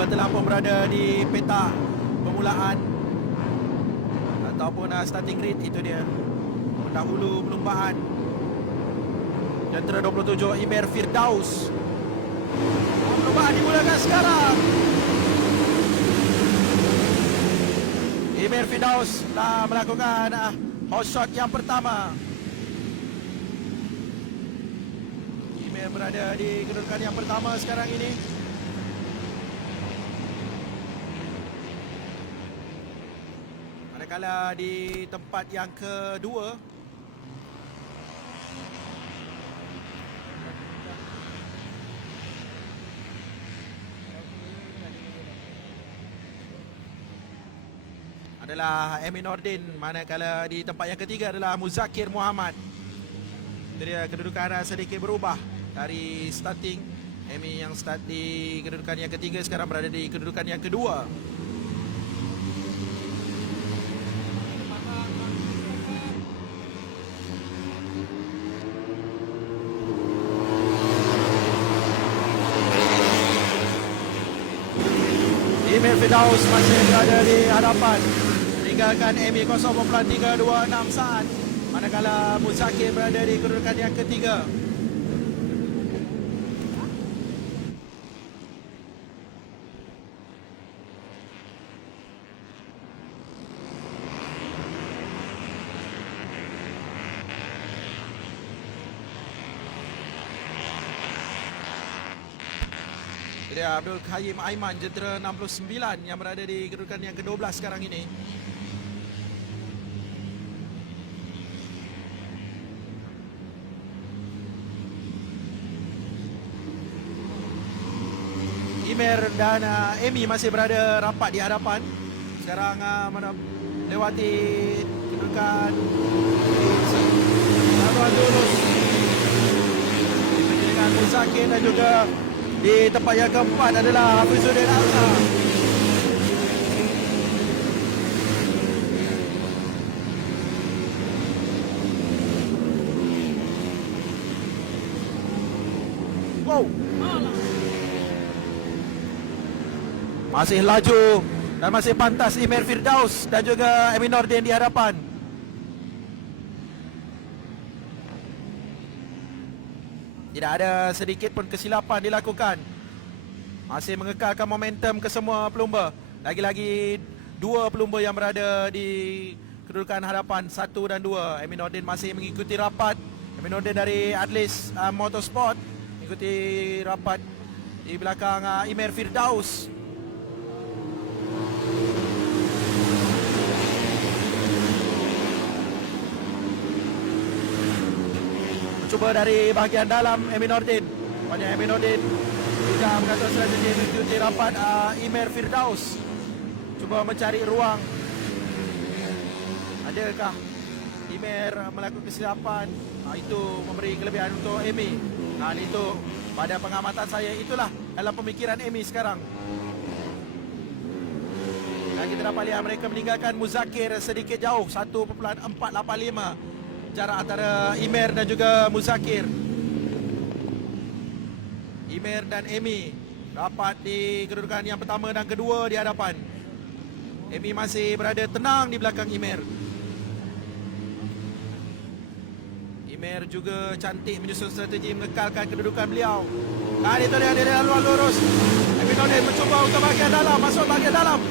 juga telah pun berada di peta permulaan ataupun starting grid. Itu dia pendahulu perlumbaan Jentera 27 Imer Firdaus. Perlumbaan dimulakan sekarang. Imer Firdaus telah melakukan hot shot yang pertama. Imer berada di kedudukan yang pertama sekarang ini. Manakala di tempat yang kedua adalah Emin Nordin, manakala di tempat yang ketiga adalah Muzakir Muhammad. Jadi kedudukan sedikit berubah dari starting. Emin yang start di kedudukan yang ketiga sekarang berada di kedudukan yang kedua. Emil Firdaus masih berada di hadapan, meninggalkan Emi 0.326 saat, manakala Muzakir berada di kedudukan yang ketiga. Jadi Abdul Qayyim Aiman, Jentera 69 yang berada di kedudukan yang ke-12 sekarang ini. Imer dan Emi masih berada rapat di hadapan. Sekarang melewati kedudukan laluan lurus dengan Muzakir, dan juga di tempat yang keempat adalah Hafizuddin Hamza. Wow. Masih laju dan masih pantas Imer Firdaus dan juga Emin Nordin di hadapan. Tidak ada sedikit pun kesilapan dilakukan. Masih mengekalkan momentum ke semua pelumba. Lagi-lagi dua pelumba yang berada di kedudukan hadapan 1 dan 2. Emin Nordin masih mengikuti rapat. Emin Nordin dari Adlis Motorsport mengikuti rapat di belakang Imer Firdaus. Cuba dari bahagian dalam Emin Nordin. Banyak Emin Nordin juga mengatur strategi mengikuti rapat Imer Firdaus. Cuba mencari ruang. Adakah Imer melakukan kesilapan? Itu memberi kelebihan untuk Emi. Itu pada pengamatan saya, itulah dalam pemikiran Emi sekarang. Dan kita dapat lihat mereka meninggalkan Muzakir sedikit jauh, 1.485 jarak antara Imer dan juga Muzakir. Imer dan Emi rapat di kedudukan yang pertama dan kedua di hadapan. Emi masih berada tenang di belakang Imer. Imer juga cantik menyusun strategi mengekalkan kedudukan beliau. Itu dia di laluan lurus. Emin Nordin mencuba untuk bahagian dalam, masuk bahagian dalam.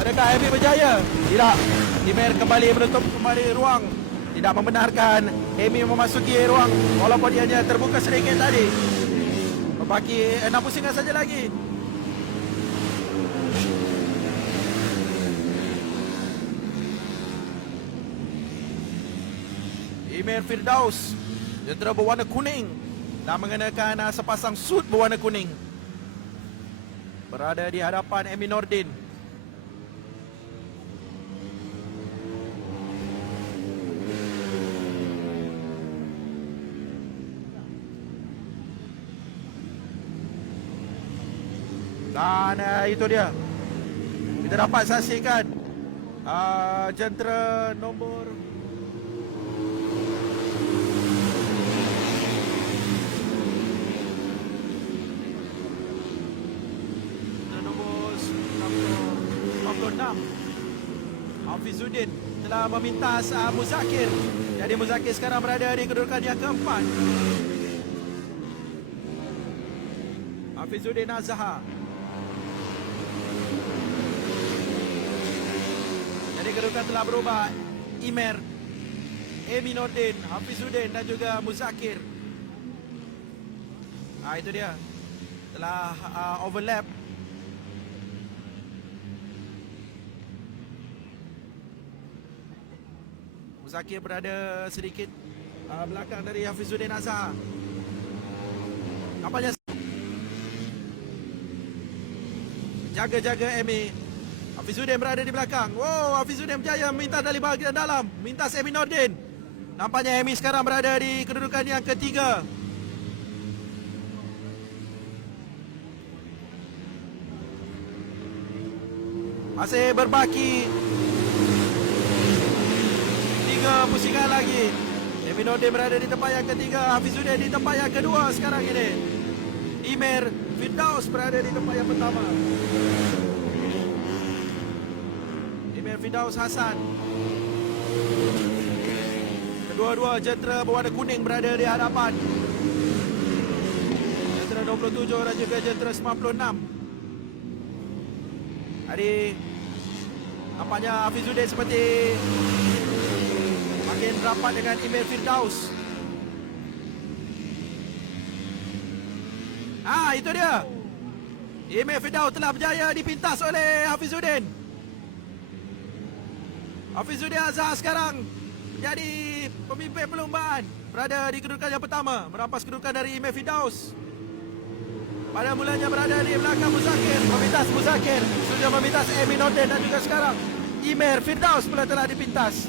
Adakah Emi berjaya? Tidak. Imer kembali menutup kembali ruang. Tidak membenarkan Emi memasuki ruang, walaupun dia hanya terbuka sedikit tadi. Membaki 6 pusingan saja lagi. Imer Firdaus, jentera berwarna kuning dan mengenakan sepasang suit berwarna kuning, berada di hadapan Emin Nordin. Dan itu dia, kita dapat saksikan jentera nombor 96. Hafizuddin telah memintas Muzakir. Jadi Muzakir sekarang berada di kedudukan yang keempat. Hafizuddin Azhar. Jadi kedudukan telah berubah. Imer, Aminuddin, Hafizuddin dan juga Muzakir. Itu dia. Telah overlap. Muzakir berada sedikit belakang dari Hafizuddin Azhar. Nampaknya jaga-jaga Emi. Hafizuddin berada di belakang. Wow, Hafizuddin berjaya memintas dari bahagian dalam. Mintas Aminuddin. Nampaknya Emi sekarang berada di kedudukan yang ketiga. Masih berbaki 3 pusingan lagi. Aminuddin berada di tempat yang ketiga. Hafizuddin di tempat yang kedua sekarang ini. Imer Firdaus berada di tempat yang pertama. Imer Firdaus Hasan. Kedua-dua jentera berwarna kuning berada di hadapan. Jentera 27 dan juga jentera 96. Jadi nampaknya Hafizuddin seperti makin rapat dengan Imer Firdaus. Itu dia. Imer Firdaus telah berjaya dipintas oleh Hafizuddin. Hafizuddin Azhar sekarang jadi pemimpin perlombaan. Berada di kedudukan yang pertama, merampas kedudukan dari Imer Firdaus. Pada mulanya berada di belakang Muzakir. Memintas Muzakir. Sudah memintas Aminuddin dan juga sekarang Imer Firdaus pula telah dipintas.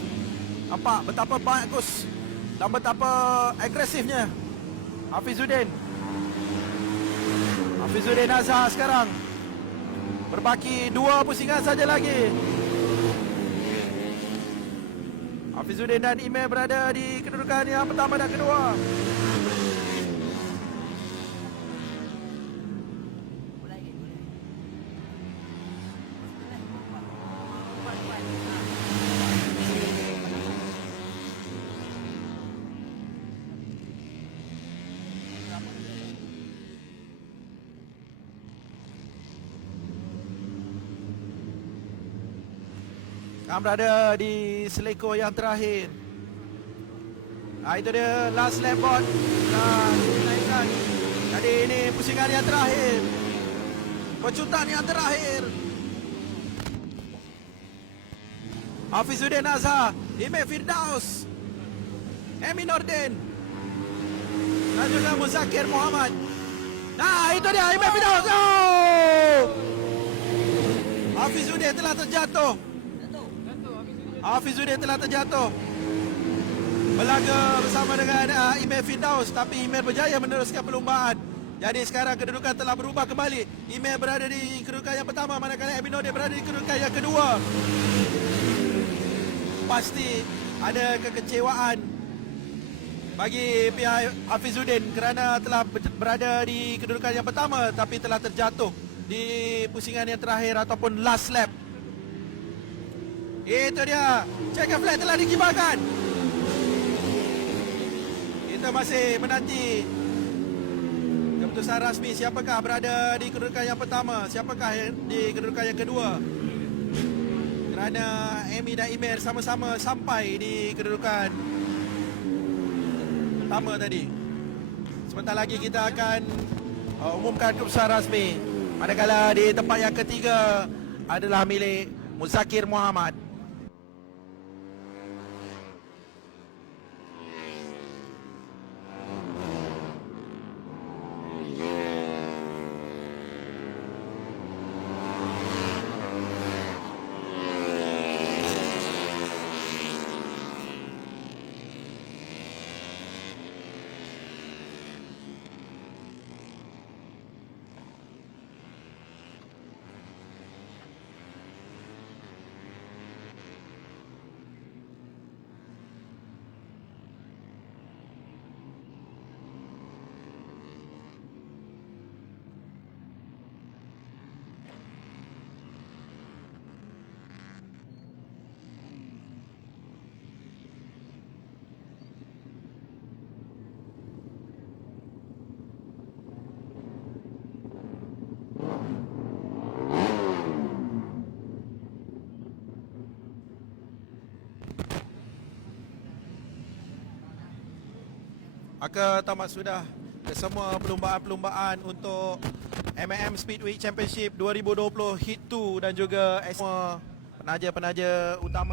Nampak betapa bagus dan betapa agresifnya Hafizuddin. Hafizuddin Azhar sekarang berbaki 2 pusingan saja lagi. Hafizuddin dan Imer berada di kedudukan yang pertama dan kedua. Yang berada di seleko yang terakhir. Itu dia last lap board. Dinaikkan. Jadi ini pusingan yang terakhir. Pecutan yang terakhir. Hafizuddin Azhar, Imer Firdaus, Aminuddin dan juga Muzakir Muhammad. Itu dia Imer Firdaus. Hafizuddin telah terjatuh. Hafizuddin telah terjatuh berlaga bersama dengan Imer Firdaus, tapi Imer berjaya meneruskan perlombaan. Jadi sekarang kedudukan telah berubah kembali. Imer berada di kedudukan yang pertama, manakala Aminuddin berada di kedudukan yang kedua. Pasti ada kekecewaan bagi pihak Hafizuddin kerana telah berada di kedudukan yang pertama tapi telah terjatuh di pusingan yang terakhir ataupun last lap. Itu dia. Checker flag telah dikibarkan. Kita masih menanti keputusan rasmi siapakah berada di kedudukan yang pertama, siapakah di kedudukan yang kedua. Kerana Amy dan Imer sama-sama sampai di kedudukan pertama tadi. Sebentar lagi kita akan umumkan keputusan rasmi. Manakala di tempat yang ketiga adalah milik Muzakir Muhammad. Maka tamat sudah kesemua perlumbaan-perlumbaan untuk M&M Speedway Championship 2020 Hit 2 dan juga semua penaja-penaja utama